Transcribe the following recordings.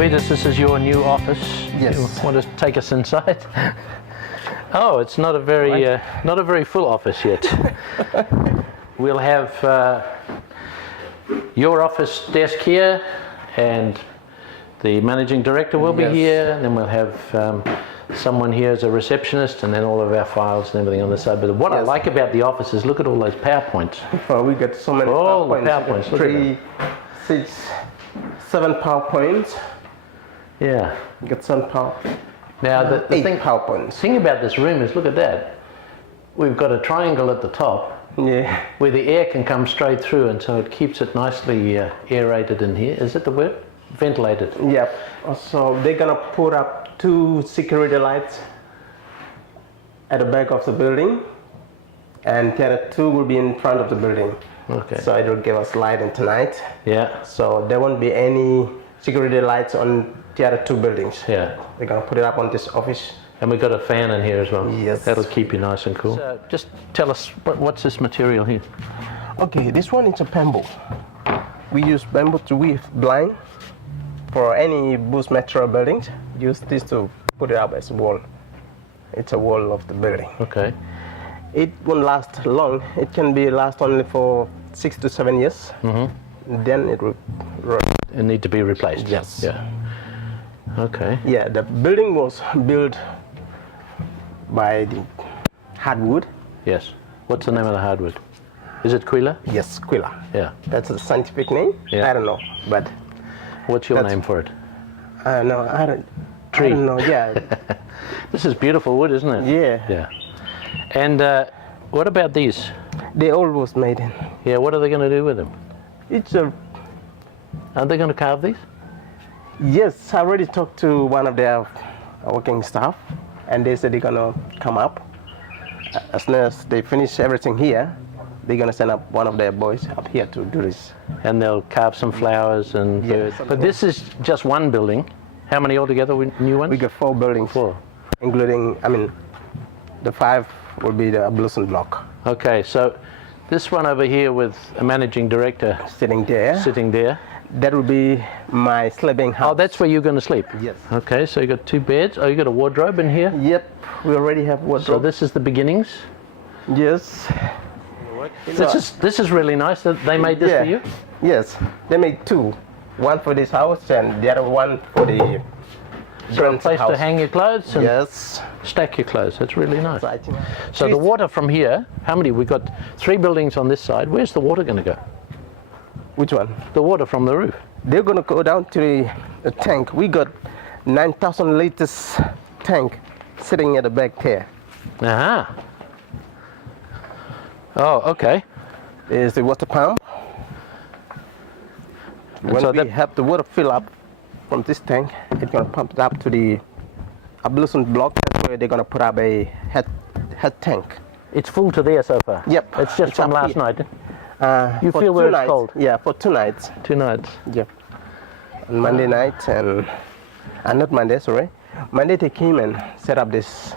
Vitas, this is your new office. Yes. You want to take us inside? Oh, it's not a very full office yet. We'll have your office desk here, and the managing director will be here, and then we'll have someone here as a receptionist, and then all of our files and everything on the side. But what I like about the office is look at all those PowerPoints. Oh, we got so many PowerPoints. 3, 6, 7 PowerPoints. Yeah. We got some PowerPoints. Now the PowerPoints. thing about this room is, look at that. We've got a triangle at the top. Yeah. Where the air can come straight through, and so it keeps it nicely aerated in here. Is that the word? Ventilated. Yep. So they're gonna put up 2 security lights at the back of the building, and the other 2 will be in front of the building. Okay. So it will give us light in tonight. Yeah. So there won't be any security lights on the other 2 buildings. Yeah. They're gonna put it up on this office. And we've got a fan in here as well. Yes. That'll keep you nice and cool. So just tell us, what's this material here? Okay, this one is a bamboo. We use bamboo to weave blind. For any boost material buildings, use this to put it up as a wall. It's a wall of the building. Okay. It won't last long. It can last only for 6 to 7 years. Mm-hmm. Then it will need to be replaced. Yes. Yeah. Okay. Yeah, the building was built by the hardwood. Yes. What's the name of the hardwood? Is it Quila? Yes, Quila. Yeah. That's the scientific name. Yeah. I don't know, but. What's your name for it? No, I don't. Tree. I don't know. Yeah. This is beautiful wood, isn't it? Yeah. Yeah. And what about these? They all was made in. Yeah. What are they going to do with them? It's a. Are they going to carve these? Yes, I already talked to one of their working staff, and they said they're gonna come up. As soon as they finish everything here, they're gonna send up one of their boys up here to do this. And they'll carve some flowers and birds. But this is just one building. How many altogether, new ones? We got 4 buildings. 4. Including, the 5 will be the ablution block. Okay, so this one over here with a managing director sitting there. That will be my sleeping house. Oh, that's where you're going to sleep? Yes. Okay, so you got 2 beds. Oh, you got a wardrobe in here? Yep, we already have wardrobe. So this is the beginnings? Yes. This is really nice that they made this for you? Yes, they made 2. One for this house and the other one for the so a place to hang your clothes and stack your clothes. That's really nice. So the water from here, how many? We've got 3 buildings on this side. Where's the water going to go? Which one? The water from the roof. They're going to go down to the tank. We got 9,000 liters tank sitting at the back here. Aha. Oh, okay. There's the water pump. When we have the water fill up from this tank, it's going to pump it up to the ablution block. That's where they're going to put up a head tank. It's full to there so far? Yep. It's just from last night? You for feel where it's cold? Yeah, for 2 nights. 2 nights? Yeah. On Monday night and not Monday, sorry. Monday they came and set up this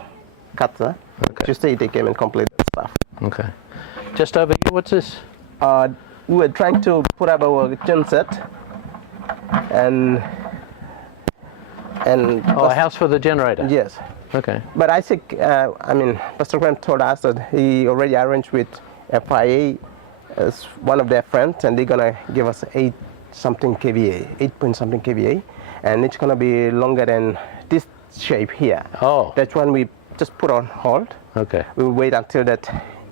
cutter. Okay. Tuesday they came and completed the stuff. Okay. Just over here, what's this? We were trying to put up our genset and a house for the generator? Yes. Okay. But Isaac, Pastor Grant told us that he already arranged with FIA as one of their friends, and they're gonna give us 8-something kVA, 8-point-something kVA, and it's gonna be longer than this shape here. Oh. That's one we just put on hold. Okay. We'll wait until that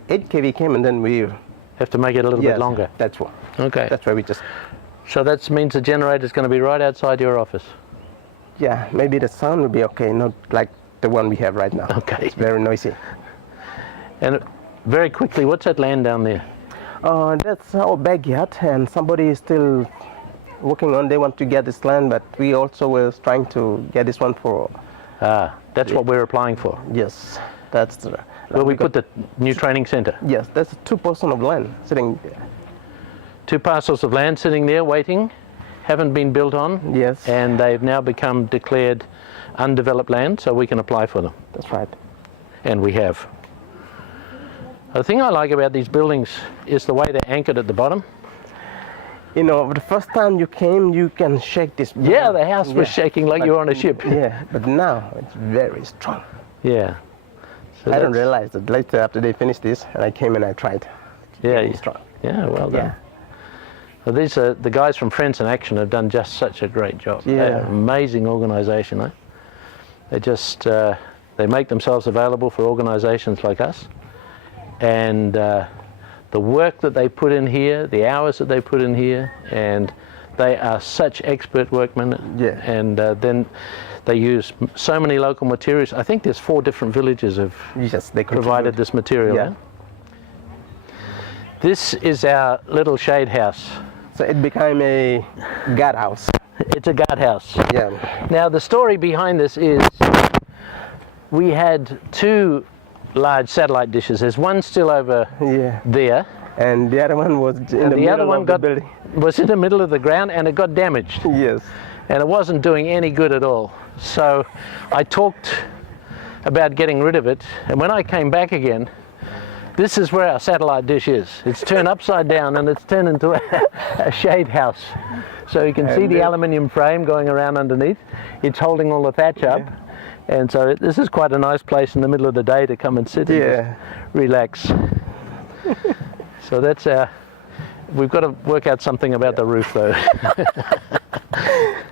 8 kV came, and then we have to make it a little bit longer. That's one. Okay. That's why we just. So that means the generator is going to be right outside your office. Yeah, maybe the sound will be okay, not like the one we have right now. Okay. It's very noisy. And very quickly, what's that land down there? That's our backyard, and somebody is still working on. They want to get this land, but we also were trying to get this one for. That's what we're applying for. Yes, that's the. Where we put the new training centre. Yes, that's 2 parcels of land sitting there. 2 parcels of land sitting there waiting, haven't been built on. Yes. And they've now become declared undeveloped land, so we can apply for them. That's right. And we have. The thing I like about these buildings is the way they're anchored at the bottom. You know, the first time you came, you can shake this. Yeah, the house was shaking like you were on a ship. Yeah, but now it's very strong. Yeah. So I didn't realize that later after they finished this, and I came and I tried. Yeah, strong. Yeah, well done. Yeah. Well, these are the guys from Friends in Action have done just such a great job. Yeah. They're an amazing organisation. Eh? They just they make themselves available for organisations like us, and the work that they put in here, the hours that they put in here, and they are such expert workmen. Yeah. And then they use so many local materials. I think there's 4 different villages have They provided this material. Yeah. Eh? This is our little shade house. So it became a guard house. It's a guard house. Yeah. Now the story behind this is we had 2 large satellite dishes. There's one still over there. And the other one was in the middle of the building. Was in the middle of the ground, and it got damaged. Yes. And it wasn't doing any good at all. So I talked about getting rid of it, and when I came back again, this is where our satellite dish is. It's turned upside down and it's turned into a shade house. So you can see the aluminium frame going around underneath. It's holding all the thatch up. And so this is quite a nice place in the middle of the day to come and sit and just relax. So that's our, we've got to work out something about the roof though.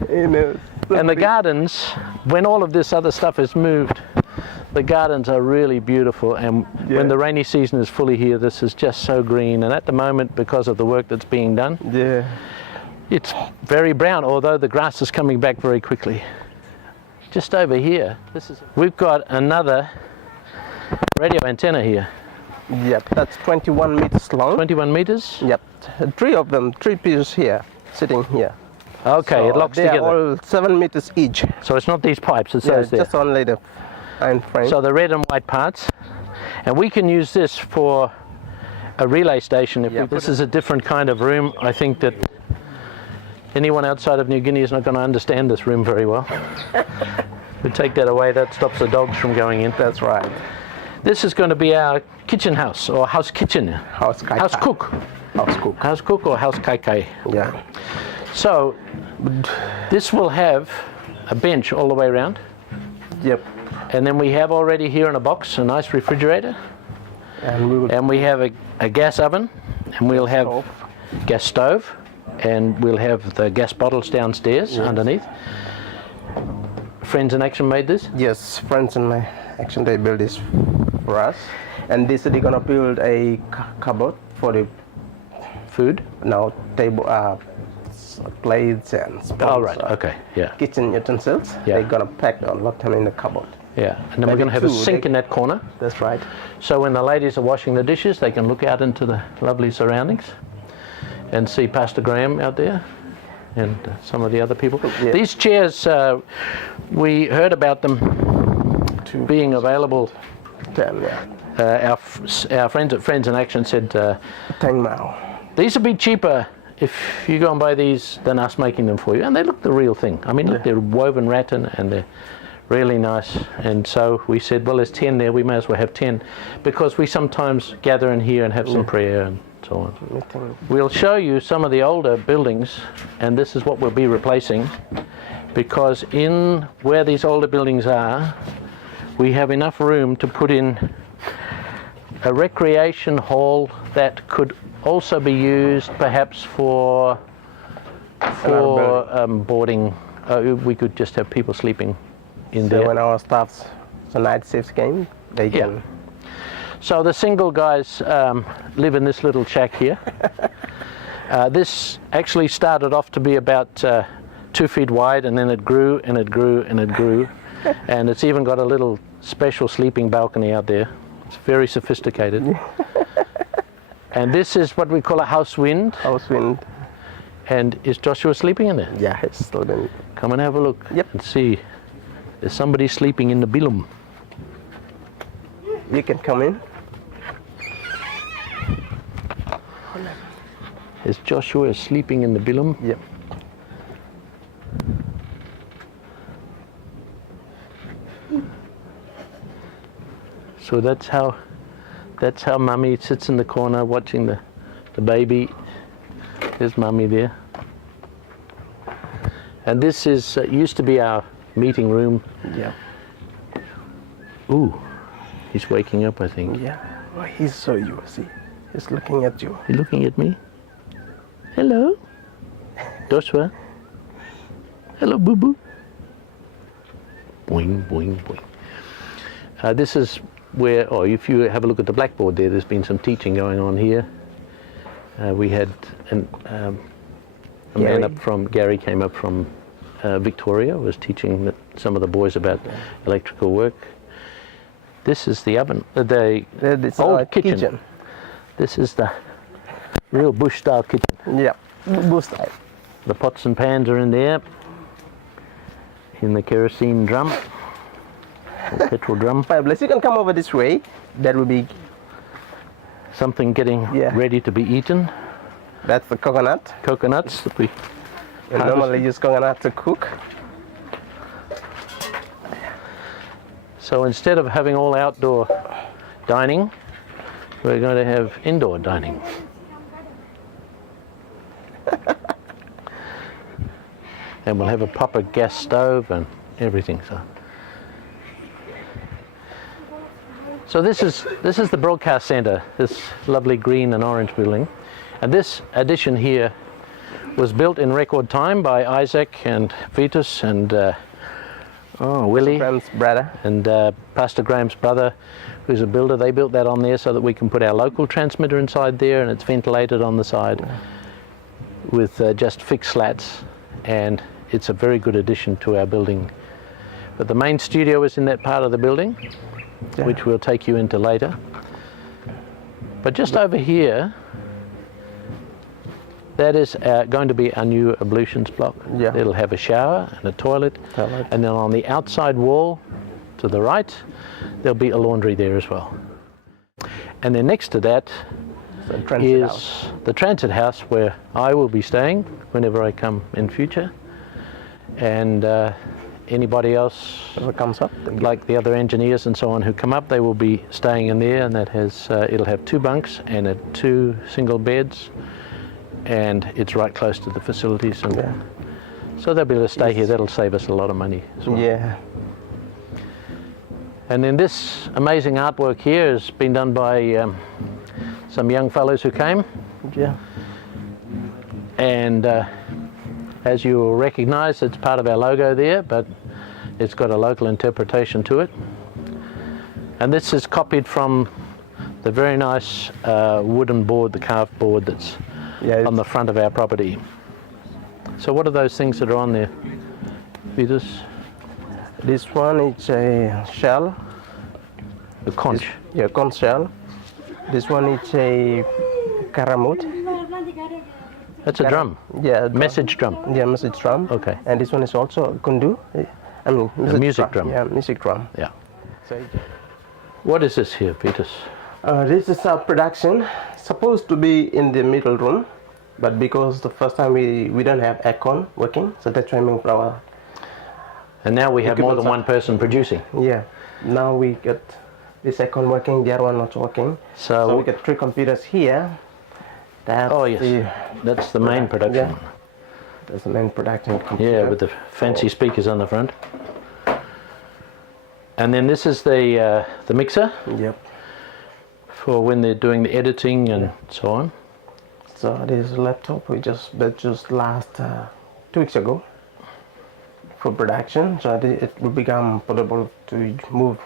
And the gardens, when all of this other stuff is moved, the gardens are really beautiful, and when the rainy season is fully here, this is just so green. And at the moment, because of the work that's being done, it's very brown, although the grass is coming back very quickly. Just over here, we've got another radio antenna here. Yep, that's 21 meters long. 21 meters? Yep, 3 of them, 3 pieces here, sitting here. Okay, so it locks they together. Are all 7 meters each. So it's not these pipes, it's those there. Just only the iron frame. So the red and white parts, and we can use this for a relay station. If this is a different kind of room, I think that anyone outside of New Guinea is not going to understand this room very well. We take that away, that stops the dogs from going in. That's right. This is going to be our kitchen house, or house kitchen. House kai House cook. House cook. House cook or house kai kai. Yeah. So this will have a bench all the way around. Yep. And then we have already here in a box a nice refrigerator. And we have a gas oven, and we'll have gas stove, and we'll have the gas bottles downstairs underneath. Friends in Action made this? Yes, Friends in Action, they built this for us. And this they're gonna build a cupboard for the food. Now table, plates and spoons. Oh right, okay, yeah. Kitchen utensils. Yeah. They're gonna pack a lot of them in the cupboard. Yeah, and then we're going to have a sink in that corner. That's right. So when the ladies are washing the dishes, they can look out into the lovely surroundings and see Pastor Graham out there and some of the other people. Yeah. These chairs, we heard about them being available. Our friends at Friends in Action said, these would be cheaper if you go and buy these than us making them for you. And they look the real thing. I mean, look, they're woven rattan and they're really nice. And so we said, well, there's 10 there, we may as well have 10, because we sometimes gather in here and have some prayer and so on. We'll show you some of the older buildings, and this is what we'll be replacing, because in where these older buildings are, we have enough room to put in a recreation hall that could also be used perhaps for boarding. We could just have people sleeping in there. When our staff's night shifts came, they can. So the single guys live in this little shack here. This actually started off to be about 2 feet wide, and then it grew and it grew and it grew. And it's even got a little special sleeping balcony out there. It's very sophisticated. And this is what we call a house wind. House wind. And is Joshua sleeping in there? Yeah, he's still in. Come and have a look and see. There's somebody sleeping in the bilum. You can come in. Is Joshua sleeping in the bilum? Yep. So that's how Mummy sits in the corner watching the baby There's Mummy there. And this is used to be our meeting room. Yeah. Ooh, he's waking up, I think. Yeah. Oh, he's so you see. He's looking at you. You looking at me? Hello? Joshua? Hello, Boo Boo? Boing, boing, boing. This is where, if you have a look at the blackboard there's been some teaching going on here. We had a man up from, Gary came up from Victoria, was teaching some of the boys about electrical work. This is the oven, the old kitchen. This is the real bush style kitchen. Yeah, bush style. The pots and pans are in there, in the kerosene drum, the petrol drum. Fabulous. You can come over this way. That will be something getting ready to be eaten. That's the coconut. Coconuts that we normally use coconut to cook. So instead of having all outdoor dining, we're going to have indoor dining. And we'll have a proper gas stove and everything. So this is the broadcast center, this lovely green and orange building. And this addition here was built in record time by Isaac and Vitus and Willie. Graham's brother. And Pastor Graham's brother, who's a builder. They built that on there so that we can put our local transmitter inside there, and it's ventilated on the side with just fixed slats. And it's a very good addition to our building. But the main studio is in that part of the building, which we'll take you into later. But just over here, that is going to be our new ablutions block. Yeah. It'll have a shower and a toilet. And then on the outside wall to the right, there'll be a laundry there as well. And then next to that is the transit house where I will be staying whenever I come in future. And anybody else who comes up, like the other engineers and so on who come up, they will be staying in there, and that has it'll have 2 bunks and 2 single beds, and it's right close to the facilities, and so they'll be able to stay here. That'll save us a lot of money as well. Yeah. And then this amazing artwork here has been done by some young fellows who came. Yeah. And as you will recognize, it's part of our logo there, but it's got a local interpretation to it. And this is copied from the very nice wooden board, the carved board that's on the front of our property. So what are those things that are on there, Vitus? This one is a shell. A conch? Conch shell. This one is a karamut. That's a drum? Yeah. Message drum? Yeah, message drum. Okay. And this one is also a kundu. I mean, a music drum. Yeah, music drum. Yeah. What is this here, Vitus? This is our production. Supposed to be in the middle room, but because the first time we don't have aircon working, so that's why we moved our. And now we have more than one person producing. Yeah. Now we got this aircon working, the other one not working. So we got 3 computers here. That's that's the main production. Yeah. That's the main production computer. Yeah, with the fancy speakers on the front. And then this is the mixer. Yep. For when they're doing the editing and so on. So this laptop that just last 2 weeks ago for production. So it will become portable to move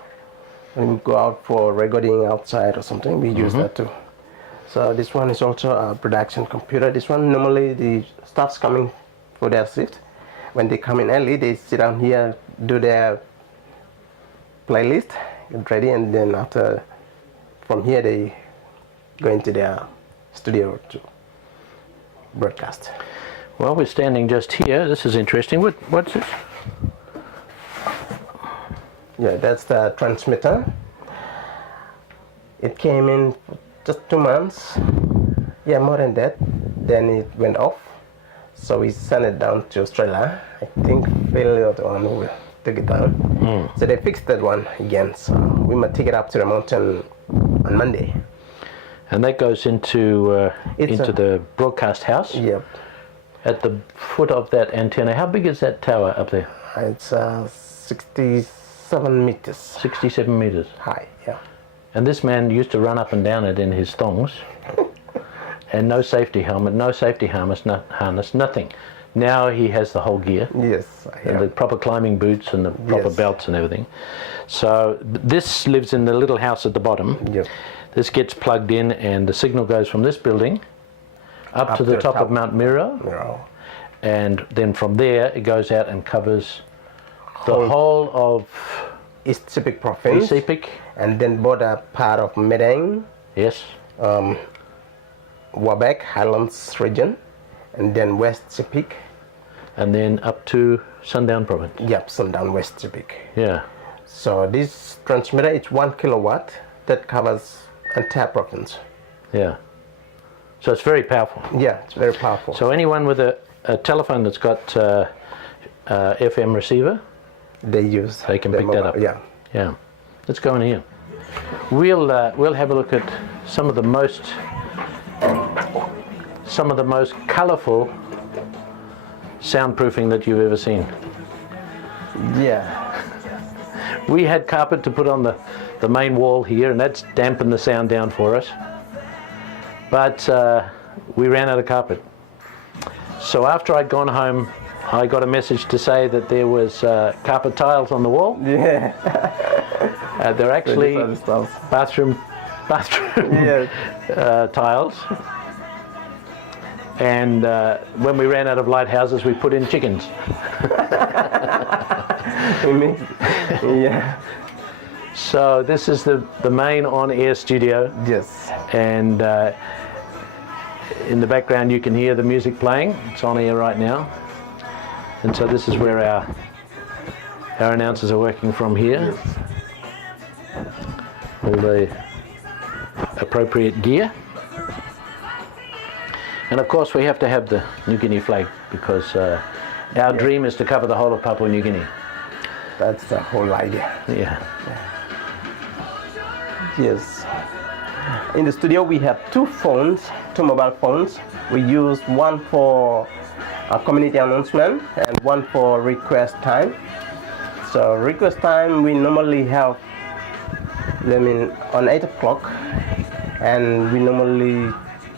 when we go out for recording outside or something. We use that too. So this one is also a production computer. This one, normally the staff's coming for their shift. When they come in early, they sit down here, do their playlist, get ready, and then from here they go into their studio to broadcast. Well, we're standing just here. This is interesting. What's this? Yeah, that's the transmitter. It came in just 2 months. Yeah, more than that. Then it went off. So we sent it down to Australia. I think Phil was the one who took it down. So they fixed that one again. So we might take it up to the mountain on Monday. And that goes into the broadcast house. Yep. At the foot of that antenna, how big is that tower up there? It's 67 meters 67 meters. high. Yeah. And this man used to run up and down it in his thongs, and no safety helmet, no safety harness, nothing. Now he has the whole gear, Yes. I and the have. proper climbing boots and the proper Yes. belts and everything. So this lives in the little house at the bottom. Yep. This gets plugged in, and the signal goes from this building up to the top of Mount Miro, No. and then from there it goes out and covers the whole of East Sepik province, Sepik. and then border part of Medang, Yes. Wabek Highlands region, and then West Sepik. And then up to Sundown Province. Yep, Sundown West Sepik. Yeah. So this transmitter is 1 kilowatt that covers entire province. Yeah. So it's very powerful. Yeah, it's very powerful. So anyone with a telephone that's got FM receiver, they use. they can the pick that mobile- up. Yeah. Yeah. Let's go in here. We'll have a look at some of the most colourful soundproofing that you've ever seen. Yeah. We had carpet to put on the main wall here, and that's dampened the sound down for us. But we ran out of carpet. So after I'd gone home, I got a message to say that there was carpet tiles on the wall. Yeah. They're actually Other stuff. bathroom Yeah. tiles. And when we ran out of lighthouses, we put in chickens. Yeah. So this is the main on-air studio, Yes. and in the background you can hear the music playing. It's on air right now. And so this is where our announcers are working from here. All the appropriate gear. And of course we have to have the New Guinea flag, because our dream is to cover the whole of Papua New Guinea. That's the whole idea. Yeah. Yes. In the studio we have two mobile phones. We use one for a community announcement and one for request time. So request time we normally have them on 8 o'clock, and we normally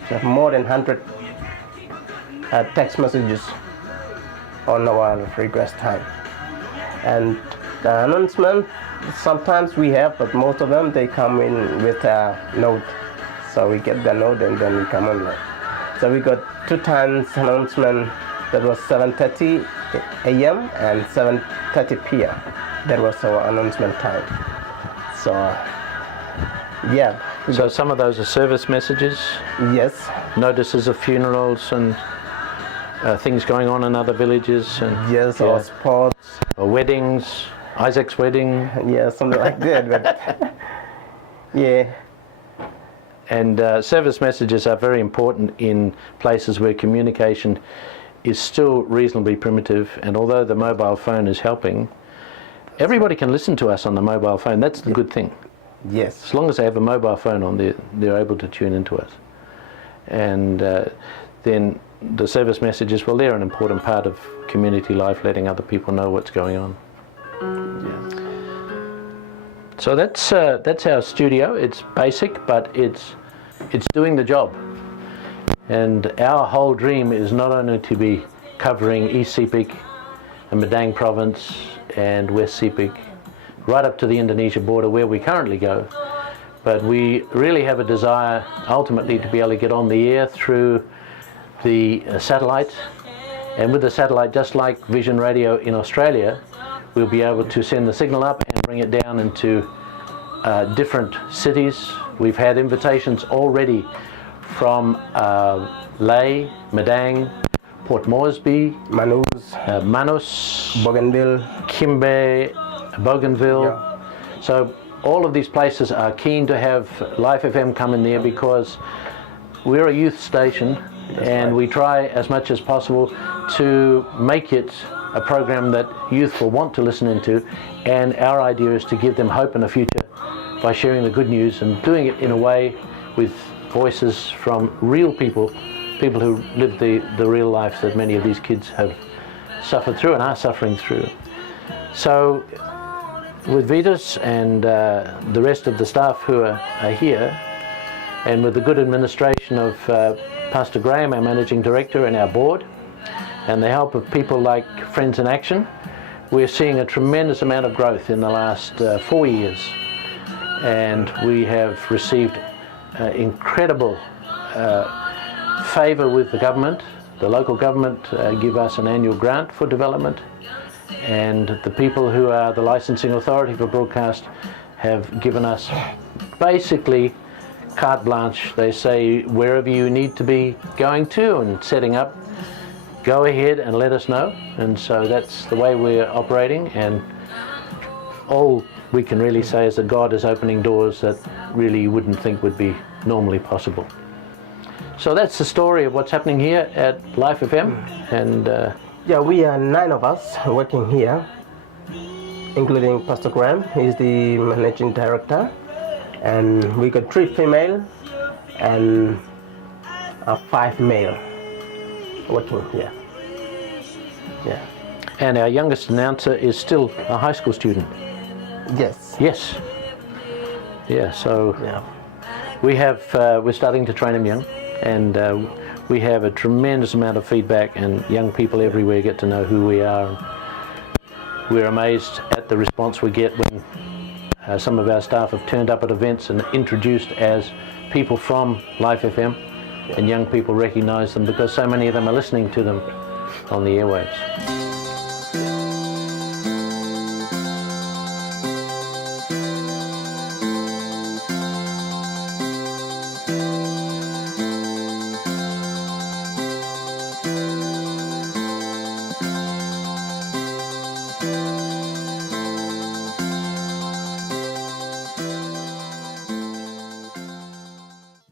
have more than 100 text messages on our request time. And the announcement, sometimes we have, but most of them they come in with a note. So we get the note and then we come on. So we got 2 times announcement. That was 7:30 a.m. and 7:30 p.m. That was our announcement time. So yeah. So some of those are service messages, Yes. notices of funerals and things going on in other villages, and Yes. Or sports. or weddings, Isaac's wedding. Yeah, something like that. But yeah. And service messages are very important in places where communication is still reasonably primitive, and although the mobile phone is helping, everybody can listen to us on the mobile phone. That's the good thing. Yes. As long as they have a mobile phone on, they're able to tune into us. And then the service messages, well, they're an important part of community life, letting other people know what's going on. Yes. So that's our studio. It's basic, but it's doing the job. And our whole dream is not only to be covering East Sepik and Medang Province and West Sepik, right up to the Indonesia border where we currently go, but we really have a desire ultimately to be able to get on the air through the satellite. And with the satellite, just like Vision Radio in Australia, we'll be able to send the signal up and bring it down into different cities. We've had invitations already from Laif, Medang, Port Moresby, Manus, Bougainville, Kimbe, Bougainville. Yeah. So all of these places are keen to have Laif FM come in there, because we're a youth station. And we try as much as possible to make it a program that youth will want to listen into, and our idea is to give them hope and a future by sharing the good news and doing it in a way with voices from real people, people who live the real lives that many of these kids have suffered through and are suffering through. So with Vitas and the rest of the staff who are here, and with the good administration of Pastor Graham, our Managing Director, and our board, and the help of people like Friends in Action, we're seeing a tremendous amount of growth in the last 4 years. And we have received incredible favour with the government. The local government give us an annual grant for development, and the people who are the licensing authority for broadcast have given us basically carte blanche. They say wherever you need to be going to and setting up, go ahead and let us know. And so that's the way we're operating, and all we can really say is that God is opening doors that really you wouldn't think would be normally possible. So that's the story of what's happening here at Laif FM. And yeah, we are 9 of us working here, including Pastor Graham. He's the managing director, and we got 3 female and 5 male working here. Yeah. And our youngest announcer is still a high school student. Yes. Yes. Yeah. So Yeah. we have we're starting to train them young, and we have a tremendous amount of feedback, and young people everywhere get to know who we are. We're amazed at the response we get when some of our staff have turned up at events and introduced as people from Laif FM, and young people recognise them because so many of them are listening to them on the airwaves.